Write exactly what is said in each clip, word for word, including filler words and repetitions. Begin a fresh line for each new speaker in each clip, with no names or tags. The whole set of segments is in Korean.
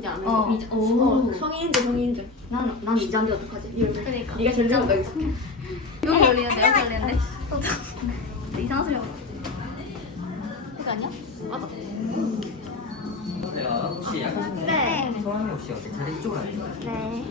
이장인지 아는
어.
거. 이장, 어. 성인인지 성인인지. 난, 난 이장인지 어떡하지?
그러니까.
네가 제일 잘한다 했어.
여기 열리는데 여기 열리는데. 이상한 소리 하고. 이거 아니야?
맞아.
네, 혹시 약하신가요?
네.
성함이 혹시 어때? 자리 이쪽으로 앉으세요.
네.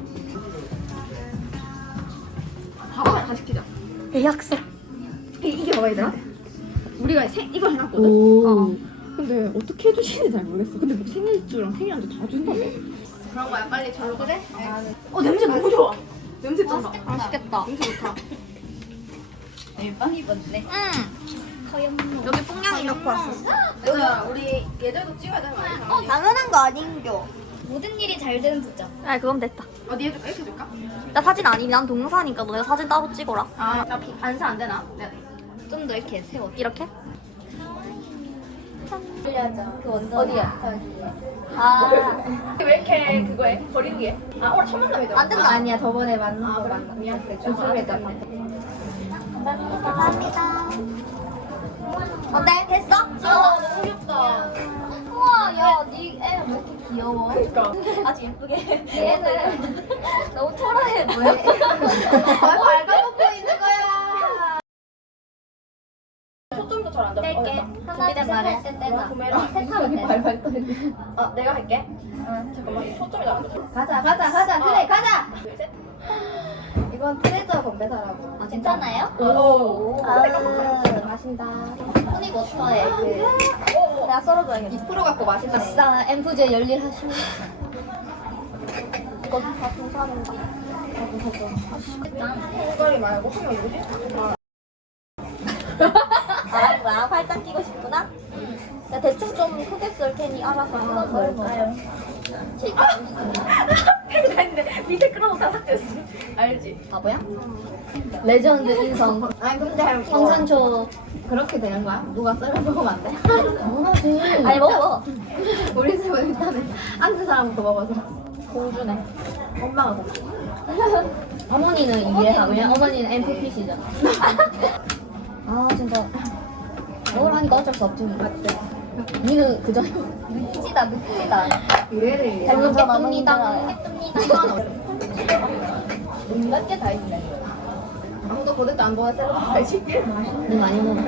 밥을 다 시키자.
예약서.
이게, 이게 뭐가 얘들아? 우리가 생, 이걸 해놨거든?
오.
어. 근데 어떻게 해주시는지 잘 모르겠어. 근데 뭐 생일주랑 생일한테 다 준다며? 그런 거야. 빨리 절로 그래? 어 냄새 너무 좋아. 냄새 쩐다.
맛있겠다.
냄새 좋다.
빵 입었네. 응. 여기 뽕냥이 넣고 왔었어.
얘들아 우리 예절도 찍어야 되는 거 아니야?
어, 당연한 거 아닌겨. 모든 일이 잘 되는 부자. 아, 그럼 됐다.
어디 해줄까? 이렇게 해줄까?
나 사진 아니, 난 동사니까 너네 사진 따로 찍어라.
아, 나 비- 반사 안 되나? 네.
좀 더 이렇게 세워. 이렇게? 올려줘. 그 원전. 어디야? 아.
왜 이렇게 그거해? 버린 게? 아 오늘 첫 만남이더라.
안 된다.
아니야 저번에 만난
아
거
그래?
만나.
미안해.
조심했잖아.
감사합니다. 어때? 됐어?
아 너무 귀엽다.
우와, 야, 니 애 왜 이렇게 귀여워?
그러니까.
아주 예쁘게. 얘는 너무 초라해 보여.
아 발가벗고 있는 거야. 초점도 잘 안 잡혀.
뗄게. 하나, 둘, 셋 할 때 떼자.
구매랑
색하면 돼.
발발 떨리.
아 내가 할게. 잠깐만 이 초점이 잘 안 잡혀.
가자 가자 가자 그래 가자.
둘 셋.
이건 트레저 건배사라고.
아, 괜찮아요?
오.
아,
마신다.
토닉워터에 그 내가 썰어줘야겠다.
이 프로 갖고 마신다.
아싸, 엠프제 열일하시고. 이거 다 동사한다.
손가락이 말고 하면 뭐지?
아, 뭐야? 팔짱 끼고 싶구나? 응. 나 대충 좀 크게 쓸 테니 알아서 하나 더 해볼까요?
팩이 다 있는데 밑에 끌어놓다 삭제했어. 알지?
바보야? 레전드 인성.
아니 근데
성산초.
그렇게 되는 거야? 누가 썰어 먹으면 안 돼?
뭐하지? 아니, 먹어.
우리 집은 일단은 앉은 사람부터 먹어서
공주네.
엄마가 더.
어머니는 이해하. 왜냐면 어머니는 엠피피시잖아. 아, 진짜. 먹으라니까 어쩔 수 없지. 맞지? 니는 그저 묵지다, 묵지다.
이래를
잘
이래.
먹겠습니다. 온갖 게 다 있네.
아무도 고데도 안 보아 썰어 먹어야지.
니 많이 먹어.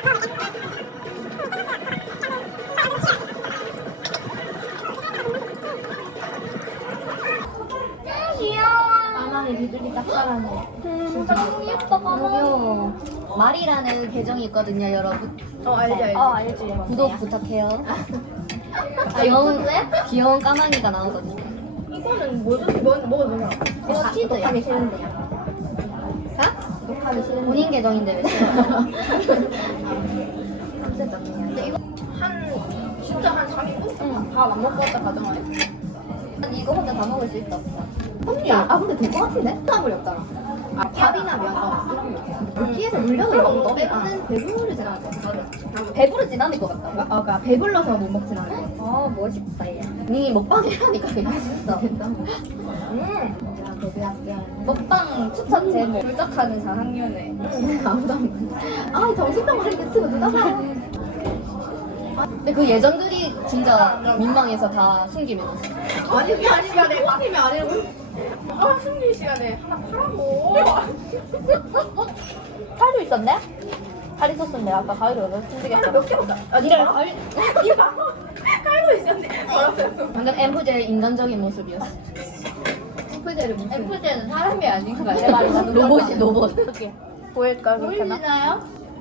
까만이 비둘기 딱 따라하네.
진짜 너무 예뻐, 너무 귀여워. 말이라는 계정이 있거든요, 여러분.
어 알지 알지.
어, 알지. 구독 부탁해요. 귀여운, 귀여운 까마귀가 나오거든요.
이거는 뭐지? 뭐 뭐가 뭐야?
이거 치즈야.
녹하기 싫은데요.
자?
녹하기 싫은데.
본인 계정인데 왜 싫어?
근데 이거
한 진짜 한 삼 인분?
응.
밥안 먹고 왔다 가정하네.
이거 혼자 다 먹을 수 있다.
언니 아 근데 될 것 같은데? 사물이 없잖아. 아 밥이나 면 어, 이런 거. 물기에서 물려서 먹는 거 빼고는 배부르진 않아.
배부르진 않을 것 같다.
아 그러니까 배불러서 못 먹진 않아.
아, 멋있다, 얘.
니 먹방이라니까 그게 맛있어. 된다.
음.
야 데뷔할게.
먹방 추천 제목. 불적하는 사 학년에.
아무도 안 봐. 아 정신병 걸린 유튜브 누가 봐?
근데 그 예전들이 진짜 민망해서 다 숨기면서.
아니 이 아니 시간에 빡이면 아니고. 아 승리 시간에 하나 팔라고.
칼도 있었네? 칼 있었는데 아까 가위로
하나
숨기겠다.
몇 개 먹자. 아 니가 가위. 이거 칼도 있었네. 알았어요.
완전 엠프제의 인간적인 모습이었어.
엠프제를 무슨?
엠프제는 사람이 아닌 거야. 내 말이 로봇이 로봇. 보일까 그렇게 나?
보이시나요?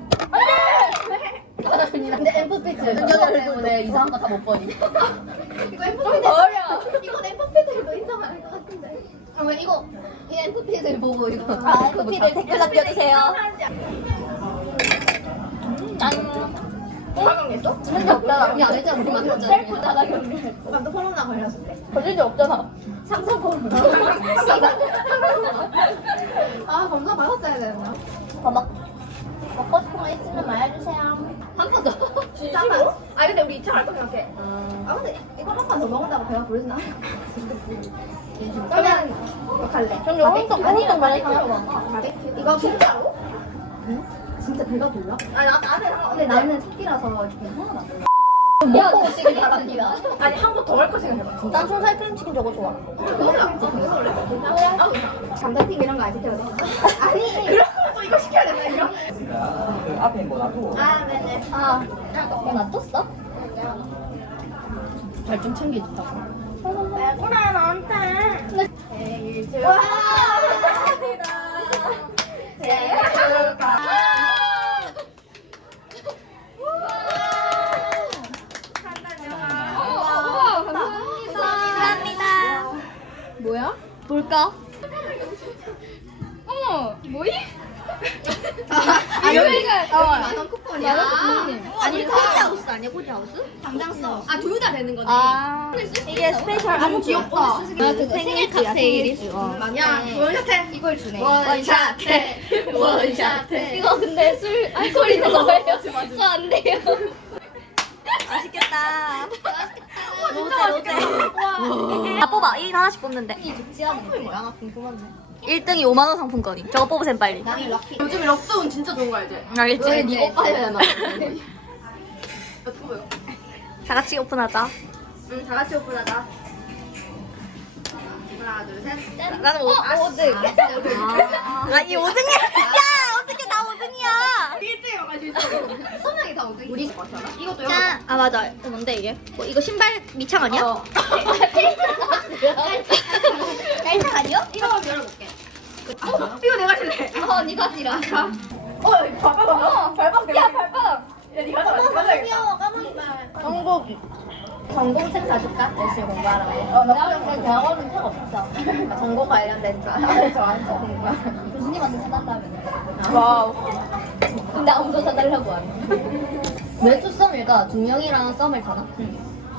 근데 엠프피트 은정이 때문에 이상한 거 다 못 버리.
이거 엠프피드
버려.
이건 엠프피드도 인정할 것 같은데.
아, 왜 이거 이 엠프피들 보고 이거.
아,
엠프피들 댓글 남겨주세요. 짠.
사강했어?
문제 없잖아. 우리 안 했잖아. 우리 만들었잖아.
셀프 자가 경례. 또 코로나 걸렸을 때.
걸릴 일 없잖아.
상상 코로나. 아 검사 받았어야 되나?
더 먹. 먹고 싶은 거 있으면 말해주세요. 한 번 더.
진짜만.
아 근데 우리 이 차 알 거 생각해.
아 근데 이거 한 판 더 먹는다고 배가 부르진 않아. 그러면 이거 갈래.
좀 오른쪽 아니면 말해주세요.
바베큐. 이거
진짜로?
진짜 배가 불러?
아니 나 나는 상관.
근데 나는 새끼라서 이렇게 하나도 안 불러. 먹고 오시길 바랍니다.
아니 한 번 더 할 거 생각해봐.
난 손살 크림치킨 저거 좋아.
그거 낫지. 그거 원래 나도
감자튀김 이런 거 안 시켜도 돼? 아니.
그러면 또 이거 시켜야 된다 이거.
그 앞에 뭐 놔두고.
아 네네. 아, 뭐 놔뒀어?
잘 좀 챙겨주자.
누나 나한테. 생일 축하합니다. 생일 축하.
감사합니다.
뭐야?
뭘까? 어머, 뭐이?
아 여기가
어.
만원 쿠폰이야.
아니, 코지하우스 아니야, 코지하우스?
당장 써. 아 둘 다 되는 거네.
아, 이게 스페셜
너무 귀엽다.
아, 그거 생일 칵테일이 어.
야 원샷해.
이걸 주네.
원샷해. 원샷해.
이거 근데 술 알코올 있는 거예요? 그거 안 돼요. 맛있겠다. 로제 로제. 다 뽑아. 일 하나씩 뽑는데.
상품이 뭐야? 나 궁금한데.
일 등이 오만 원 상품권이. 저거 뽑으셈 빨리.
나는 럭키.
요즘에 럭다운 진짜 좋은 거 알지?
알겠지?
왜 네 오빠 해야 나?
어떻게 보여?
다 같이 오픈하자.
응, 다 같이 오픈하자. 하나, 둘, 셋.
나는 오, 오 등. 아, 이 오 등이야. 야, 어떻게 나 오 등이야?
일 등이어가지고 선명이 다 오등. 우리 같아. 이것도 영어.
짠. 아 맞아. 이거 뭔데 이게? 뭐 이거 신발 미창 아니야?
어.
깔창 아니야?
이거 한번 열어볼게. 어, 이거 내가 줄래.
어, 니가 지라.
어, 봐봐, 봐봐. 발방 야, 발방. 야, 니가 다 니가 다
까만이발.
정복이.
전공책 사줄까? 열심히 공부하라고. 어, 나 대학원은 책 없어. 전공 관련된 거. 저한테 공부하라고. 교수님한테 사달라면.
와우.
근데 아무도 사달라고 안 해. 왜 투 썸일까? 두 명이랑 썸을 타나? 응.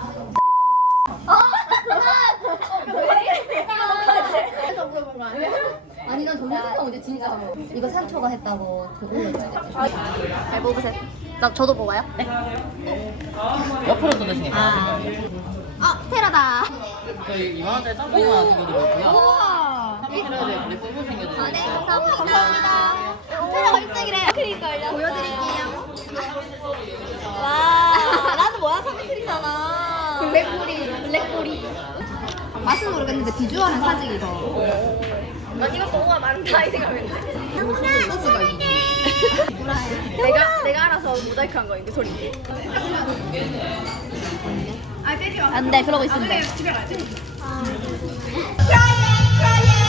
그래서 물어본 거 아니야?
아니 난 정신과 문제 진짜 안 먹어. 이거 산초가 했다고 그거 올려줘야 돼.
잘 뽑으세요. 나 저도 뽑아요? 네.
옆으로 뜯으시는 게 나으실
아, 테라다.
거예요. 저희 이만 원짜리 짬뽕이 하나 챙겨드리고 있고요.
우와.
삼 킬로에 블랙 꿀물 챙겨드리고
아, 네,
있어요.
감사합니다. 테라가 일 등이래. 크림 걸렸어.
보여드릴게요.
와, 나는 뭐야? 삼킬이잖아.
블랙꼬리. 블랙꼬리. 맛은 모르겠는데 비주얼은 사직이 더. 난 이것도 뭐가 많다 이 생각했는데. 소스가 있네. 내가 내가 알아서 모자이크한 거인데 소리. 아 떼지 마.
안 돼, 그러고 있으면 돼.
집에 가야지.
아.
crying, crying.